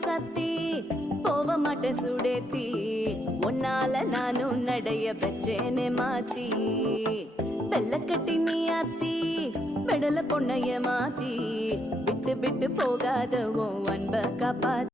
ராசாத்தி போக மாட்டேன் சுடேத்தி உன்னால நானும் நடைய பெச்சேனே மாத்தி வெள்ளக்கட்டி நீ ஆத்தி பெடல பொண்ணைய மாத்தி விட்டு விட்டு போகாத உன் அன்ப காப்பாத்தி